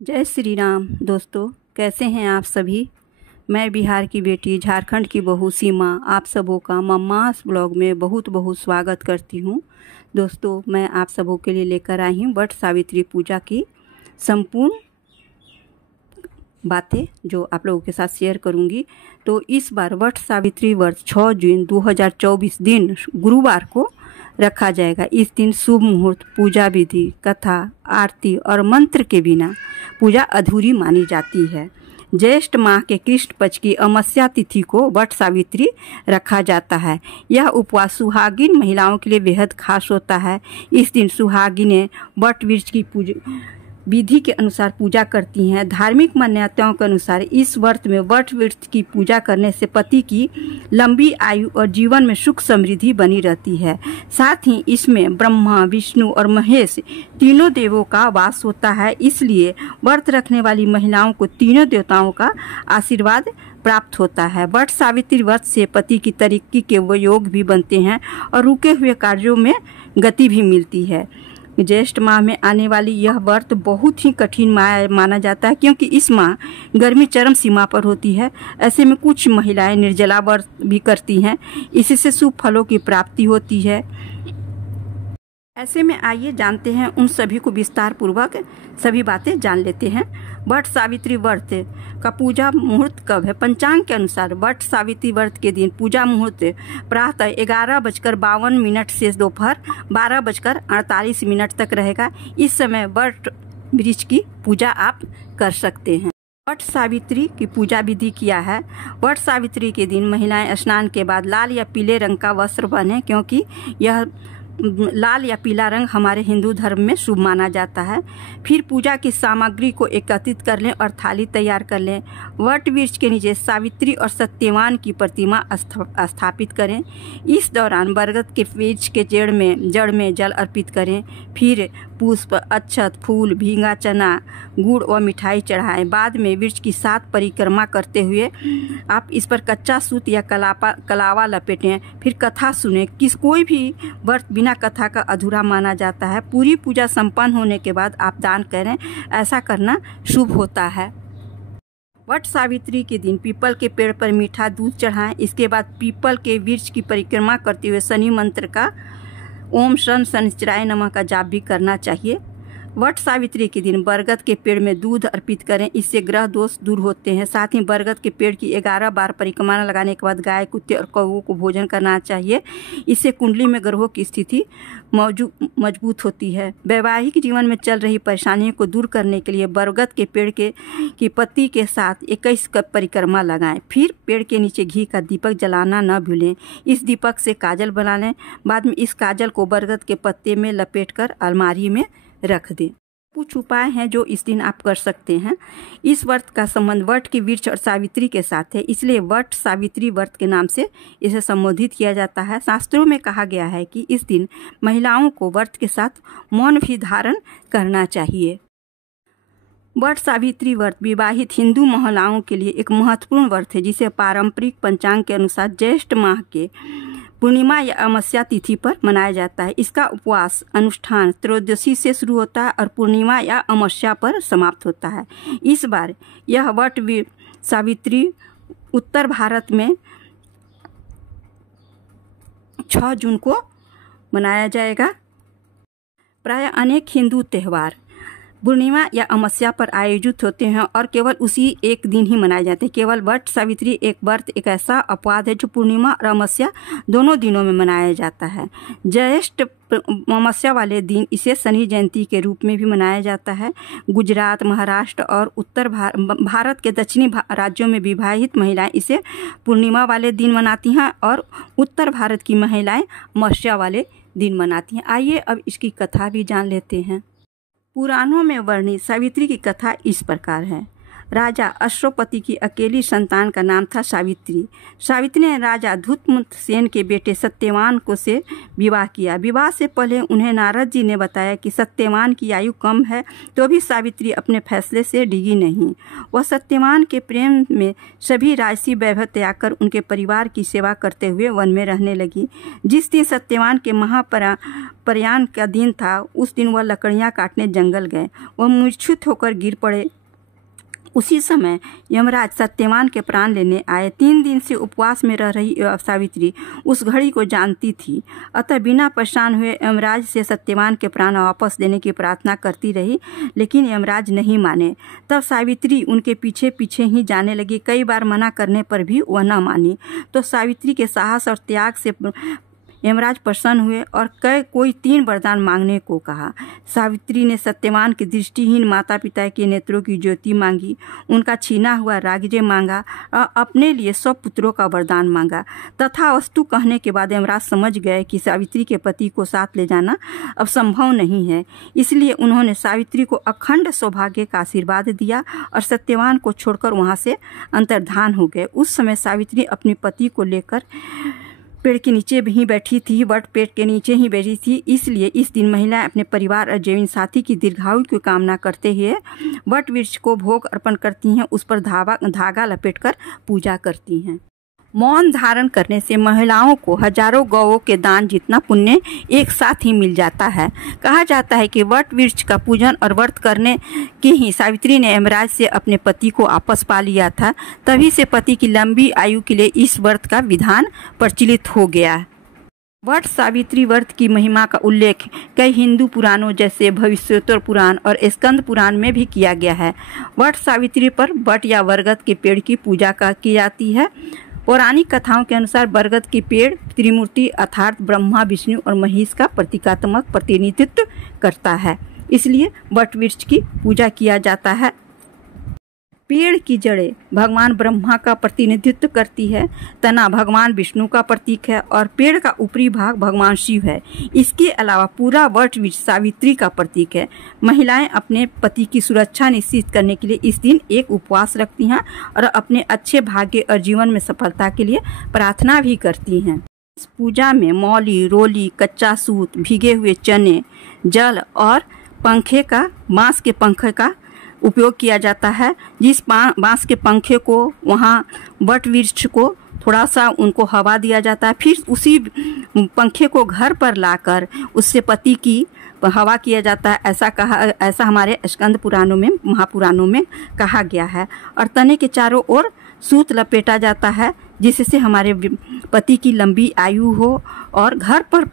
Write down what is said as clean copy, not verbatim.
जय श्री राम। दोस्तों, कैसे हैं आप सभी। मैं बिहार की बेटी, झारखंड की बहू सीमा आप सबों का मम्मास ब्लॉग में बहुत बहुत स्वागत करती हूं। दोस्तों, मैं आप सबों के लिए लेकर आई हूं वट सावित्री पूजा की संपूर्ण बातें जो आप लोगों के साथ शेयर करूंगी। तो इस बार वट सावित्री व्रत 6 जून 2024 दिन गुरुवार को रखा जाएगा। इस दिन शुभ मुहूर्त, पूजा विधि, कथा, आरती और मंत्र के बिना पूजा अधूरी मानी जाती है। ज्येष्ठ माह के कृष्ण पक्ष की अमावस्या तिथि को वट सावित्री रखा जाता है। यह उपवास सुहागिन महिलाओं के लिए बेहद खास होता है। इस दिन सुहागिनें वट वृक्ष की विधि के अनुसार पूजा करती हैं। धार्मिक मान्यताओं के अनुसार इस व्रत में वट वृक्ष की पूजा करने से पति की लंबी आयु और जीवन में सुख समृद्धि बनी रहती है। साथ ही इसमें ब्रह्मा, विष्णु और महेश तीनों देवों का वास होता है। इसलिए व्रत रखने वाली महिलाओं को तीनों देवताओं का आशीर्वाद प्राप्त होता है। वट सावित्री व्रत से पति की तरक्की के वो योग भी बनते हैं और रुके हुए कार्यों में गति भी मिलती है। ज्येष्ठ माह में आने वाली यह व्रत बहुत ही कठिन माना जाता है, क्योंकि इस माह गर्मी चरम सीमा पर होती है। ऐसे में कुछ महिलाएं निर्जला व्रत भी करती हैं। इससे शुभ फलों की प्राप्ति होती है। ऐसे में आइए जानते हैं उन सभी को विस्तार पूर्वक सभी बातें जान लेते हैं। वट सावित्री व्रत का पूजा मुहूर्त कब है। पंचांग के अनुसार वट सावित्री व्रत के दिन पूजा मुहूर्त प्रातः 11:52 से दोपहर 12:48 तक रहेगा। इस समय वट वृक्ष की पूजा आप कर सकते हैं। वट सावित्री की पूजा विधि किया है। वट सावित्री के दिन महिलाएं स्नान के बाद लाल या पीले रंग का वस्त्र पहने, क्योंकि यह लाल या पीला रंग हमारे हिंदू धर्म में शुभ माना जाता है। फिर पूजा की सामग्री को एकत्रित कर लें और थाली तैयार कर लें। वट वृक्ष के नीचे सावित्री और सत्यवान की प्रतिमा स्थापित करें। इस दौरान बरगद के वृक्ष के जड़ में जल अर्पित करें। फिर पुष्प, अक्षत, फूल, भींगा चना, गुड़ व मिठाई चढ़ाएं। बाद में वृक्ष की 7 परिक्रमा करते हुए आप इस पर कच्चा सूत या कलावा लपेटें। फिर कथा सुने। कोई भी व्रत बिना कथा का अधूरा माना जाता है। पूरी पूजा संपन्न होने के बाद आप दान करें, ऐसा करना शुभ होता है। वट सावित्री के दिन पीपल के पेड़ पर मीठा दूध चढ़ाएं। इसके बाद पीपल के वृक्ष की परिक्रमा करते हुए शनि मंत्र का ओम शन शनिश्चराय नमः का जाप भी करना चाहिए। वट सावित्री के दिन बरगद के पेड़ में दूध अर्पित करें। इससे ग्रह दोष दूर होते हैं। साथ ही बरगद के पेड़ की 11 बार परिक्रमा लगाने के बाद गाय, कुत्ते और कौवों को भोजन करना चाहिए। इससे कुंडली में ग्रहों की स्थिति मजबूत होती है। वैवाहिक जीवन में चल रही परेशानियों को दूर करने के लिए बरगद के पेड़ की पत्ती के साथ 21 परिक्रमा लगाएं। फिर पेड़ के नीचे घी का दीपक जलाना न भूलें। इस दीपक से काजल बना लें। बाद में इस काजल को बरगद के पत्ते में लपेटकर अलमारी में रख दें। कुछ उपाय हैं जो इस दिन आप कर सकते हैं। इस व्रत का संबंध वट के वृक्ष और सावित्री के साथ है, इसलिए वट सावित्री व्रत के नाम से इसे संबोधित किया जाता है। शास्त्रों में कहा गया है कि इस दिन महिलाओं को व्रत के साथ मौन भी धारण करना चाहिए। वट सावित्री व्रत विवाहित हिंदू महिलाओं के लिए एक महत्वपूर्ण व्रत है, जिसे पारंपरिक पंचांग के अनुसार ज्येष्ठ माह के पूर्णिमा या अमावस्या तिथि पर मनाया जाता है। इसका उपवास अनुष्ठान त्रयोदशी से शुरू होता है और पूर्णिमा या अमावस्या पर समाप्त होता है। इस बार यह वट सावित्री उत्तर भारत में 6 जून को मनाया जाएगा। प्राय अनेक हिंदू त्यौहार पूर्णिमा या अमावस्या पर आयोजित होते हैं और केवल उसी एक दिन ही मनाए जाते हैं। केवल वट सावित्री एक व्रत एक ऐसा अपवाद है जो पूर्णिमा और अमावस्या दोनों दिनों में मनाया जाता है। ज्येष्ठ अमावस्या वाले दिन इसे शनि जयंती के रूप में भी मनाया जाता है। गुजरात, महाराष्ट्र और उत्तर भारत के दक्षिणी राज्यों में विवाहित महिलाएं इसे पूर्णिमा वाले दिन मनाती हैं और उत्तर भारत की महिलाएं अमावस्या वाले दिन मनाती हैं। आइए अब इसकी कथा भी जान लेते हैं। पुराणों में वर्णित सावित्री की कथा इस प्रकार है। राजा अश्वपति की अकेली संतान का नाम था सावित्री। सावित्री ने राजा धूतमुत्सेन के बेटे सत्यवान को से विवाह किया। विवाह से पहले उन्हें नारद जी ने बताया कि सत्यवान की आयु कम है, तो भी सावित्री अपने फैसले से डिगी नहीं। वह सत्यवान के प्रेम में सभी राजसी वैभव त्याग कर उनके परिवार की सेवा करते हुए वन में रहने लगी। जिस दिन सत्यवान के महाप्रयाण का दिन था, उस दिन वह लकड़ियाँ काटने जंगल गए। वह मूर्छित होकर गिर पड़े। उसी समय यमराज सत्यवान के प्राण लेने आए। 3 दिन से उपवास में रह रही सावित्री उस घड़ी को जानती थी, अतः बिना परेशान हुए यमराज से सत्यवान के प्राण वापस देने की प्रार्थना करती रही, लेकिन यमराज नहीं माने। तब सावित्री उनके पीछे पीछे ही जाने लगी। कई बार मना करने पर भी वह न मानी, तो सावित्री के साहस और त्याग से यमराज प्रसन्न हुए और कोई 3 वरदान मांगने को कहा। सावित्री ने सत्यवान के दृष्टिहीन माता पिता के नेत्रों की ज्योति मांगी, उनका छीना हुआ राज्य मांगा और अपने लिए 100 पुत्रों का वरदान मांगा। तथा वस्तु कहने के बाद यमराज समझ गए कि सावित्री के पति को साथ ले जाना अब संभव नहीं है, इसलिए उन्होंने सावित्री को अखंड सौभाग्य का आशीर्वाद दिया और सत्यवान को छोड़कर वहाँ से अंतर्धान हो गए। उस समय सावित्री अपने पति को लेकर पेड़ के नीचे ही बैठी थी, वट पेड़ के नीचे ही बैठी थी। इसलिए इस दिन महिलाएं अपने परिवार और जीवन साथी की दीर्घायु की कामना करते हुए वट वृक्ष को भोग अर्पण करती हैं, उस पर धागा लपेटकर पूजा करती हैं। मौन धारण करने से महिलाओं को हजारों गौओं के दान जितना पुण्य एक साथ ही मिल जाता है। कहा जाता है कि वट वृक्ष का पूजन और व्रत करने की ही सावित्री ने यमराज से अपने पति को आपस पा लिया था। तभी से पति की लंबी आयु के लिए इस व्रत का विधान प्रचलित हो गया। वट सावित्री व्रत की महिमा का उल्लेख कई हिंदू पुराणों जैसे भविष्योत्तर पुराण और स्कंद पुराण में भी किया गया है। वट सावित्री पर वट या बरगद के पेड़ की पूजा की जाती है। पौराणिक कथाओं के अनुसार बरगद के पेड़ त्रिमूर्ति अर्थात ब्रह्मा, विष्णु और महेश का प्रतीकात्मक प्रतिनिधित्व करता है, इसलिए वट वृक्ष की पूजा किया जाता है। पेड़ की जड़ें भगवान ब्रह्मा का प्रतिनिधित्व करती है, तना भगवान विष्णु का प्रतीक है और पेड़ का ऊपरी भाग भगवान शिव है। इसके अलावा पूरा वट वृक्ष सावित्री का प्रतीक है। महिलाएं अपने पति की सुरक्षा निश्चित करने के लिए इस दिन एक उपवास रखती हैं और अपने अच्छे भाग्य और जीवन में सफलता के लिए प्रार्थना भी करती हैं। इस पूजा में मौली, रोली, कच्चा सूत, भीगे हुए चने, जल और बांस के पंखे का उपयोग किया जाता है। जिस बांस के पंखे को वहाँ वट वृक्ष को थोड़ा सा उनको हवा दिया जाता है, फिर उसी पंखे को घर पर लाकर उससे पति की हवा किया जाता है। ऐसा हमारे स्कंद पुराणों में, महापुराणों में कहा गया है। और तने के चारों ओर सूत लपेटा जाता है, जिससे हमारे पति की लंबी आयु हो और घर पर